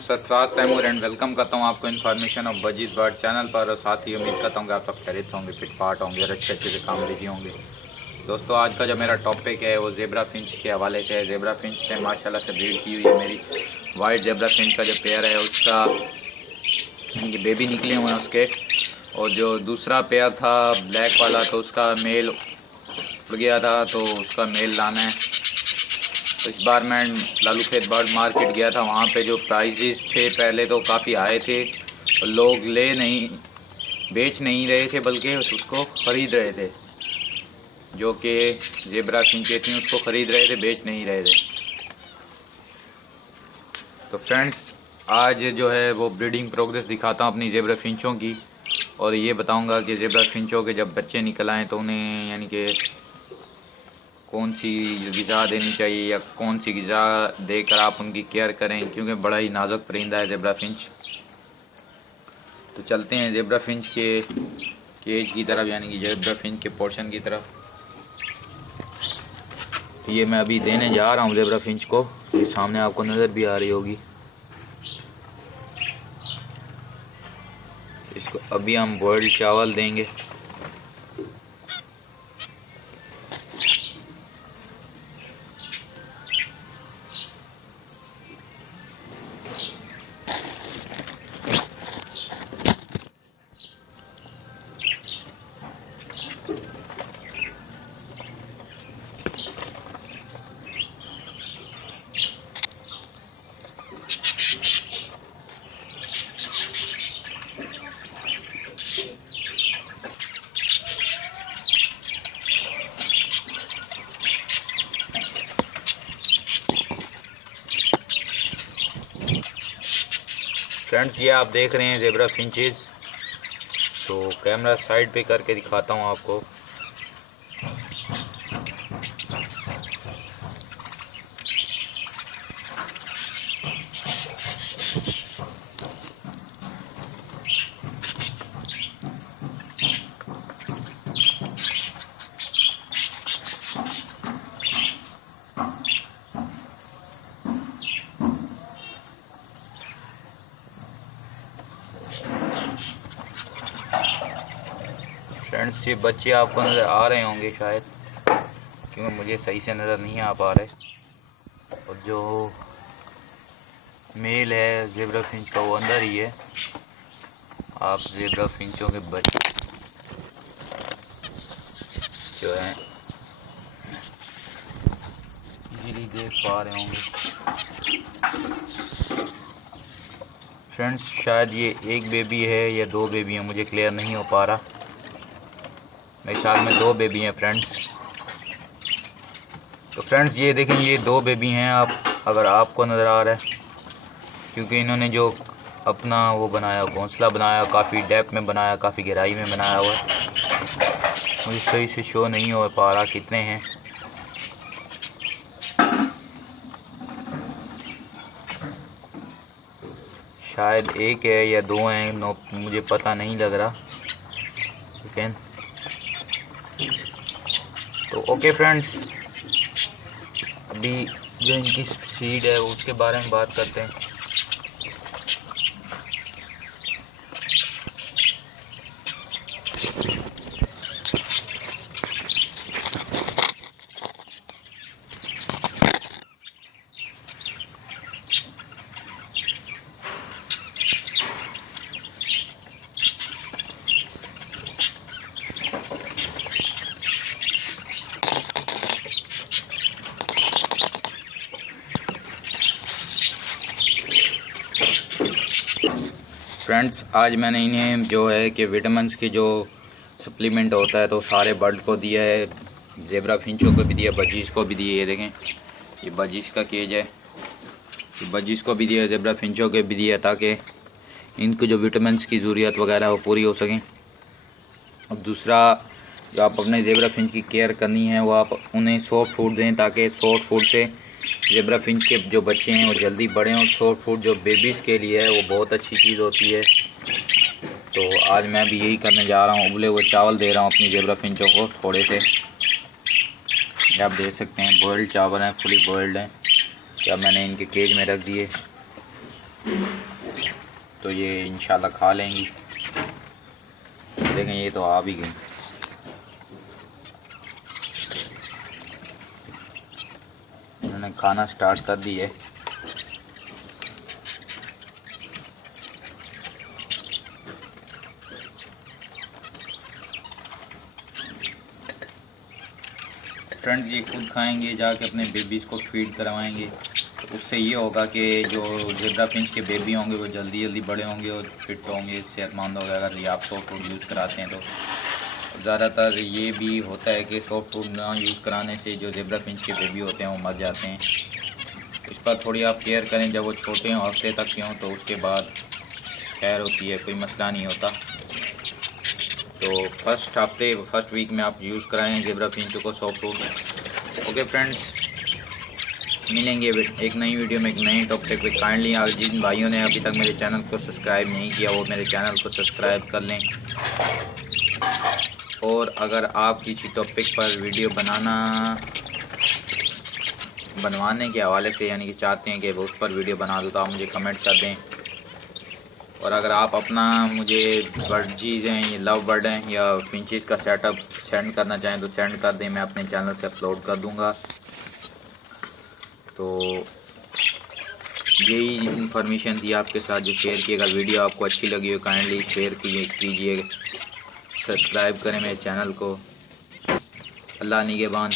Sarfaraz Taimur and welcome करता हूँ आपको information of budgies bird channel पर। और साथ ही उम्मीद करता हूँ कि आप सब खरीद होंगे, फिट फाट होंगे और अच्छे अच्छे से काम बिजी होंगे। दोस्तों, आज का जो मेरा टॉपिक है वो ज़ेब्रा फिंच के हवाले से है। ज़ेब्रा फिंच से माशाल्लाह से ब्रीड की हुई है मेरी वाइट ज़ेब्रा फिंच का जो पेयर है उसका ये बेबी निकले हुए हैं उसके। और जो दूसरा पेयर था ब्लैक वाला तो उसका मेल उड़ गया था, तो उसका मेल लाना है। तो इस बार मैं लालूखेत बर्ड मार्केट गया था, वहाँ पे जो प्राइजेस थे पहले तो काफ़ी हाई थे, तो लोग बेच नहीं रहे थे बल्कि उसको ख़रीद रहे थे। जो कि ज़ेब्रा फिंचें थी उसको ख़रीद रहे थे, बेच नहीं रहे थे। तो फ्रेंड्स, आज जो है वो ब्रीडिंग प्रोग्रेस दिखाता हूँ अपनी ज़ेब्रा फिंचों की, और ये बताऊँगा कि ज़ेब्रा फिंचों के जब बच्चे निकल आएँ तो उन्हें यानी कि कौन सी ग़िज़ा देनी चाहिए या कौन सी ग़िज़ा देकर आप उनकी केयर करें, क्योंकि बड़ा ही नाजुक परिंदा है ज़ेब्रा फिंच। तो चलते हैं ज़ेब्रा फिंच के केज की तरफ, यानी कि ज़ेब्रा फिंच के पोर्शन की तरफ। तो ये मैं अभी देने जा रहा हूँ ज़ेब्रा फिंच को, ये सामने आपको नज़र भी आ रही होगी। इसको अभी हम बॉइल्ड चावल देंगे। फ्रेंड्स, ये आप देख रहे हैं ज़ेब्रा फिंचेस। तो कैमरा साइड पे करके दिखाता हूँ आपको। फ्रेंड्स, ये बच्चे आपको नज़र आ रहे होंगे शायद, क्योंकि मुझे सही से नज़र नहीं आ पा रहे। और जो मेल है ज़ेब्रा फिंच का वो अंदर ही है। आप ज़ेब्रा फिंचों के बच्चे जो हैं इजीली देख पा रहे होंगे। फ्रेंड्स, शायद ये एक बेबी है या दो बेबी हैं, मुझे क्लियर नहीं हो पा रहा। मेरे ख्याल में दो बेबी हैं फ्रेंड्स। तो फ्रेंड्स, ये देखें, ये दो बेबी हैं, आप अगर आपको नज़र आ रहा है, क्योंकि इन्होंने जो अपना वो बनाया, घोंसला बनाया, काफ़ी डेप्थ में बनाया, काफ़ी गहराई में बनाया हुआ है। मुझे सही से शो नहीं हो पा रहा कितने हैं। शायद एक है या दो हैं, मुझे पता नहीं लग रहा। लेकिन तो ओके फ्रेंड्स, अभी जो इनकी सीड है उसके बारे में बात करते हैं। फ्रेंड्स, आज मैंने इन्हें जो है कि विटामिन्स की जो सप्लीमेंट होता है तो सारे बर्ड को दिया है। ज़ेब्रा फिंचों को भी दिया, बजीज़ को भी दिए। ये देखें, ये बजीज़ का केज है, ये बजीज़ को भी दिया, ज़ेब्रा फिंचों को भी दिया, ताकि इनको जो विटामिन्स की ज़रूरत वगैरह वो पूरी हो सकें। अब दूसरा, जो आप अपने ज़ेब्रा फिंच की केयर करनी है वो आप उन्हें सॉफ्ट फूड दें, ताकि सॉफ्ट फूड से ज़ेब्रा फिंच के जो बच्चे हैं वो जल्दी बड़े हों। सॉफ्ट फूड जो बेबीज़ के लिए है वो बहुत अच्छी चीज़ होती है। तो आज मैं भी यही करने जा रहा हूँ, उबले हुए चावल दे रहा हूँ अपनी ज़ेब्रा फिंचों को थोड़े से। ये आप देख सकते हैं बॉयल्ड चावल हैं, फुली बॉयल्ड हैं, क्या मैंने इनके केज में रख दिए। तो ये इंशाल्लाह खा लेंगी। देखें ये तो आ भी गई। उन्होंने खाना स्टार्ट कर दी है। फ्रेंड्स ये खुद खाएंगे, जाके अपने बेबीज़ को फीड करवाएंगे। तो उससे ये होगा कि जो ज़ेब्रा फिंच के बेबी होंगे वो जल्दी जल्दी बड़े होंगे और फिट होंगे, सेहतमंद होंगे। अगर ये आप सॉफ्ट फूड यूज़ कराते हैं तो ज़्यादातर ये भी होता है कि सॉफ्ट फूड ना यूज़ कराने से जो ज़ेब्रा फिंच के बेबी होते हैं वो मर जाते हैं। इस पर थोड़ी आप केयर करें। जब वो छोटे हों, हफ्ते तक के हों, तो उसके बाद खैर होती है, कोई मसला नहीं होता। तो फर्स्ट वीक में आप यूज़ कराएं ज़ेब्रा फिंच को सॉफ्ट फूड। ओके फ्रेंड्स, मिलेंगे एक नई वीडियो में एक नई टॉपिक पे। काइंडली आज जिन भाइयों ने अभी तक मेरे चैनल को सब्सक्राइब नहीं किया वो मेरे चैनल को सब्सक्राइब कर लें। और अगर आप किसी टॉपिक पर वीडियो बनवाने के हवाले से यानी कि चाहते हैं कि वो उस पर वीडियो बना दो तो आप मुझे कमेंट कर दें। और अगर आप अपना मुझे बर्ड चीज़ें, ये लव बर्ड हैं या फिंचेस का सेटअप सेंड करना चाहें तो सेंड कर दें, मैं अपने चैनल से अपलोड कर दूंगा। तो यही इन्फॉर्मेशन थी आपके साथ जो शेयर की। अगर वीडियो आपको अच्छी लगी हो काइंडली शेयर कीजिए, सब्सक्राइब करें मेरे चैनल को। अल्लाह निगहबान।